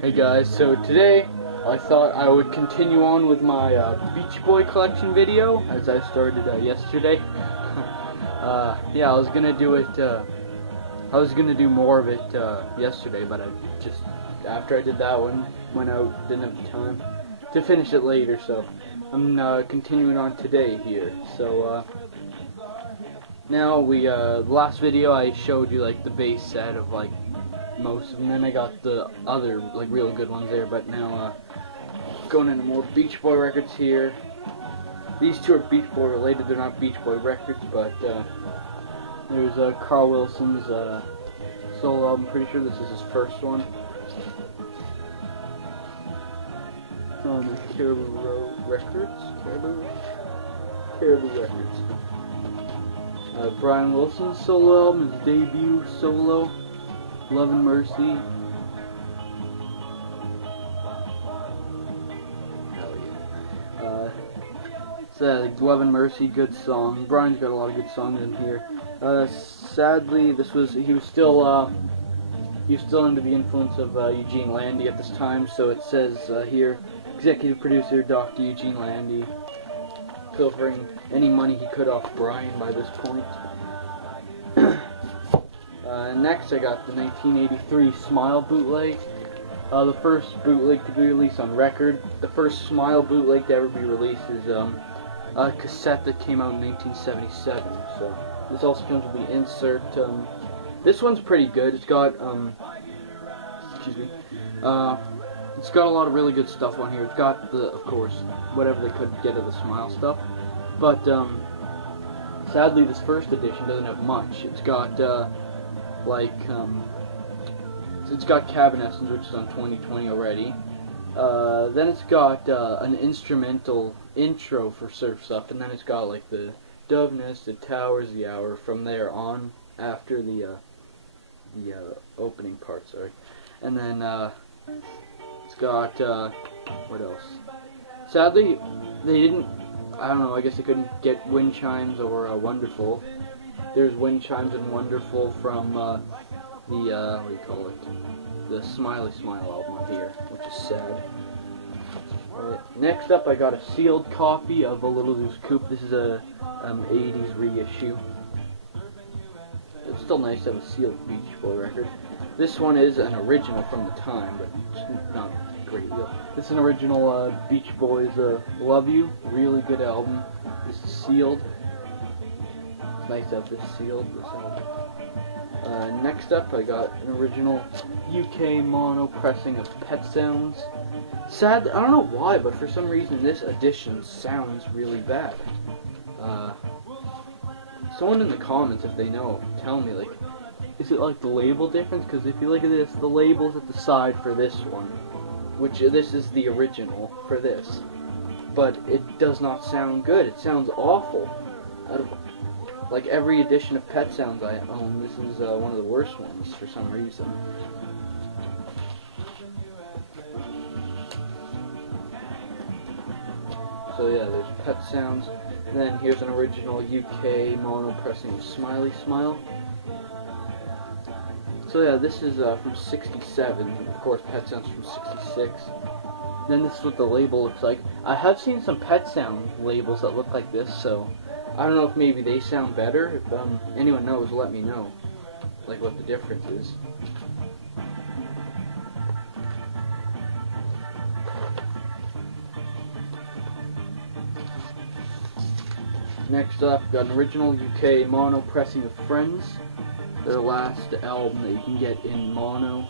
Hey guys, so today I thought I would continue on with my Beach Boy collection video as I started yesterday. Yeah, I was gonna do it. I was gonna do more of it yesterday, but I just after I did that one went out, didn't have time to finish it later. So I'm continuing on today here. So now last video I showed you like the base set of like most of them, then I got the other like real good ones there, but now going into more Beach Boy records here. These two are Beach Boy related, they're not Beach Boy records, but there's Carl Wilson's solo album, pretty sure this is his first one. On Caribou Road Records, Caribou Records. Brian Wilson's solo album, his debut solo, Love and Mercy. Hell yeah. So Love and Mercy, good song. Brian's got a lot of good songs in here. Sadly, he was still under the influence of Eugene Landy at this time. So it says here, executive producer Dr. Eugene Landy, covering any money he could off Brian by this point. Next, I got the 1983 Smile bootleg. The first bootleg to be released on record. The first Smile bootleg to ever be released is a cassette that came out in 1977. So this also comes with the insert. This one's pretty good. It's got excuse me. It's got a lot of really good stuff on here. It's got of course, whatever they could get of the Smile stuff. But sadly, this first edition doesn't have much. It's got it's got Cabin Essence, which is on 2020 already. Then it's got an instrumental intro for Surf's Up, and then it's got like the Dove Nested Towers, the Hour from there on after the opening part, sorry. And then it's got what else? Sadly, they didn't. I don't know. I guess they couldn't get Wind Chimes or Wonderful. There's Wind Chimes and Wonderful from the what do you call it? The Smiley Smile album on here, which is sad. Next up, I got a sealed copy of A Little Loose Coupe. This is a 80s reissue. It's still nice to have a sealed Beach Boy record. This one is an original from the time, but it's not a great deal. This is an original Beach Boys Love You. Really good album. This is sealed. It's nice to have this sealed, this album. Next up, I got an original UK mono pressing of Pet Sounds. Sad, I don't know why, but for some reason this edition sounds really bad. Someone in the comments, if they know, tell me, like, is it like the label difference? Because if you look at this, the label's at the side for this one, which this is the original for this. But it does not sound good. It sounds awful. Out of like every edition of Pet Sounds I own, this is one of the worst ones for some reason. So yeah, there's Pet Sounds. And then here's an original UK mono pressing of Smiley Smile. So yeah, this is from 67. Of course, Pet Sounds from 66. Then this is what the label looks like. I have seen some Pet Sound labels that look like this, so I don't know if maybe they sound better. If anyone knows, let me know, like what the difference is. Next up, got an original UK mono pressing of Friends, their last album that you can get in mono.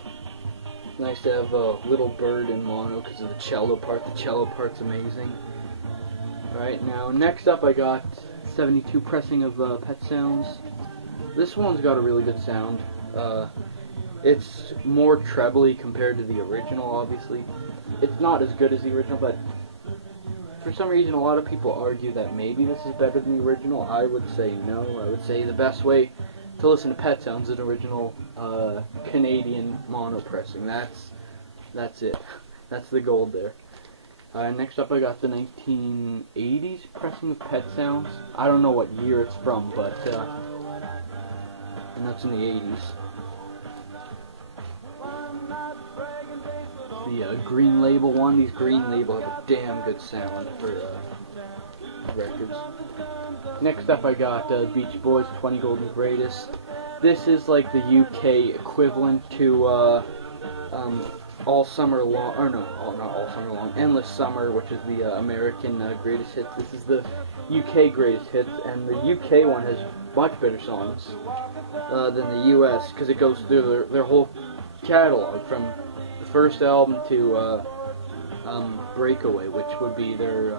It's nice to have a Little Bird in mono because of the cello part. The cello part's amazing. Alright, now next up I got 72 pressing of Pet Sounds. This one's got a really good sound. It's more trebly compared to the original, obviously. It's not as good as the original, but for some reason a lot of people argue that maybe this is better than the original. I would say no. I would say the best way to listen to Pet Sounds is an original Canadian mono pressing. That's it. That's the gold there. Next up I got the 1980s pressing of Pet Sounds. I don't know what year it's from, but and that's in the 80s. the Green Label one. These Green Label have a damn good sound for records. Next up I got Beach Boys 20 Golden Greatest. This is like the UK equivalent to All Summer Long, or no, not All Summer Long, Endless Summer, which is the American Greatest Hits. This is the UK Greatest Hits, and the UK one has much better songs than the US, because it goes through their whole catalog, from the first album to Breakaway, which would be their,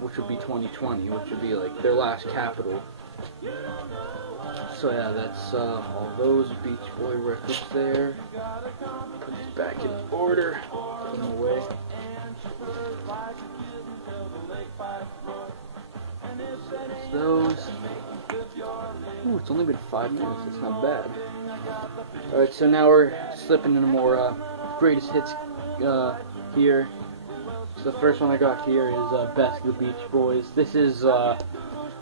which would be 2020, which would be like their last capital. So yeah, that's all those Beach Boy records there. Put these back in order. Put them away. That's those. Ooh, it's only been 5 minutes. It's not bad. Alright, so now we're slipping into more greatest hits here. So the first one I got here is Best of the Beach Boys. This is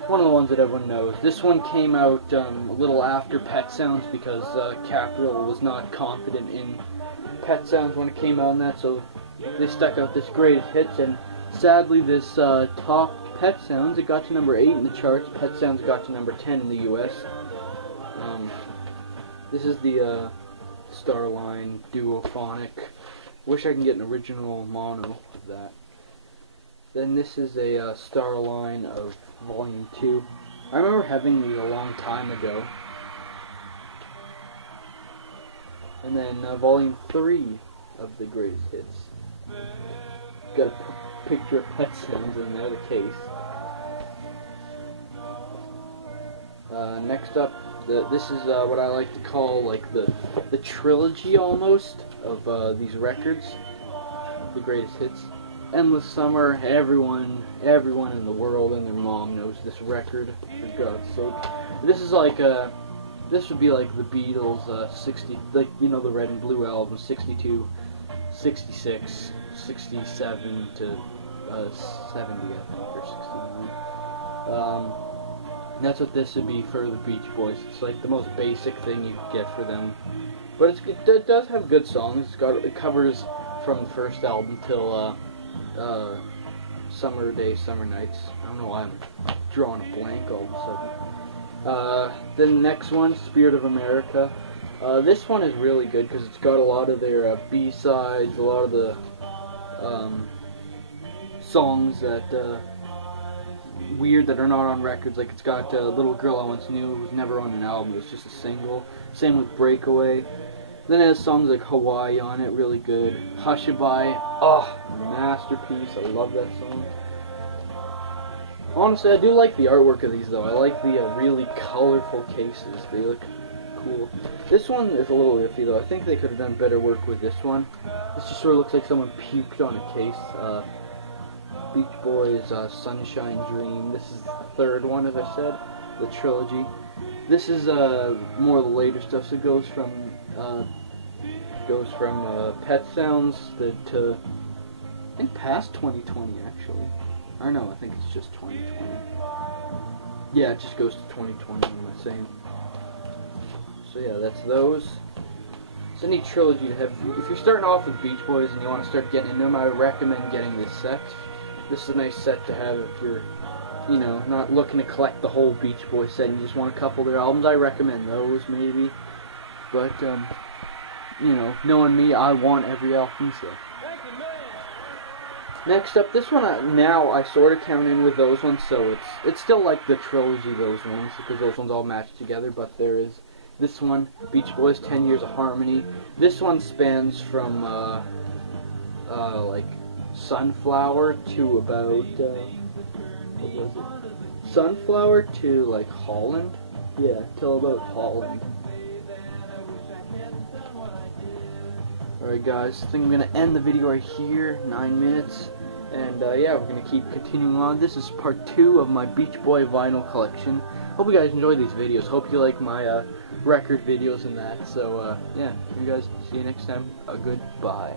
one of the ones that everyone knows. This one came out a little after Pet Sounds, because Capitol was not confident in Pet Sounds when it came out and that, so they stuck out this greatest hits, and sadly this topped Pet Sounds. It got to number 8 in the charts. Pet Sounds got to number 10 in the US. This is the Starline Duophonic. Wish I can get an original mono of that. Then this is a Starline of Volume 2. I remember having these a long time ago. And then Volume 3 of the Greatest Hits. Got a picture of Pet Sounds in there, the case. Next up, this is what I like to call like the trilogy almost of these records, the Greatest Hits. Endless Summer. Everyone in the world and their mom knows this record, for God's sake. This is like this would be like the Beatles 60, like, you know, the Red and Blue album, 62, 66, 67 to 70, I think, or 69. That's what this would be for the Beach Boys. It's like the most basic thing you could get for them, but it does have good songs. It covers from the first album till Summer Days, Summer Nights. I don't know why I'm drawing a blank all of a sudden. Then the next one, Spirit of America. This one is really good because it's got a lot of their B-sides, a lot of the songs that weird that are not on records. Like, it's got Little Girl I Once Knew. It was never on an album. It was just a single. Same with Breakaway. Then it has songs like Hawaii on it, really good. Hushabye, oh, masterpiece. I love that song. Honestly, I do like the artwork of these, though. I like the really colorful cases. They look cool. This one is a little iffy, though. I think they could have done better work with this one. This just sort of looks like someone puked on a case. Beach Boys, Sunshine Dream. This is the third one, as I said, the trilogy. This is more of the later stuff, so it goes from Pet Sounds to I think past 2020 actually. Or no, I think it's just 2020. Yeah, it just goes to 2020. What am I saying? So yeah, that's those. It's a neat trilogy to have. If you're starting off with Beach Boys and you want to start getting into them, I would recommend getting this set. This is a nice set to have if you're, you know, not looking to collect the whole Beach Boys set and you just want a couple of their albums. I recommend those maybe. But you know, knowing me, I want every album set. Next up, this one now I sort of count in with those ones, so it's still like the trilogy, those ones, because those ones all match together. But there is this one, Beach Boys 10 Years of Harmony. This one spans from like Sunflower to about what was it? Sunflower to like Holland, yeah, till about Holland. Alright guys, I think I'm going to end the video right here, 9 minutes, and yeah, we're going to keep continuing on. This is part 2 of my Beach Boy vinyl collection. Hope you guys enjoy these videos, hope you like my record videos and that, so yeah, you guys, see you next time, goodbye.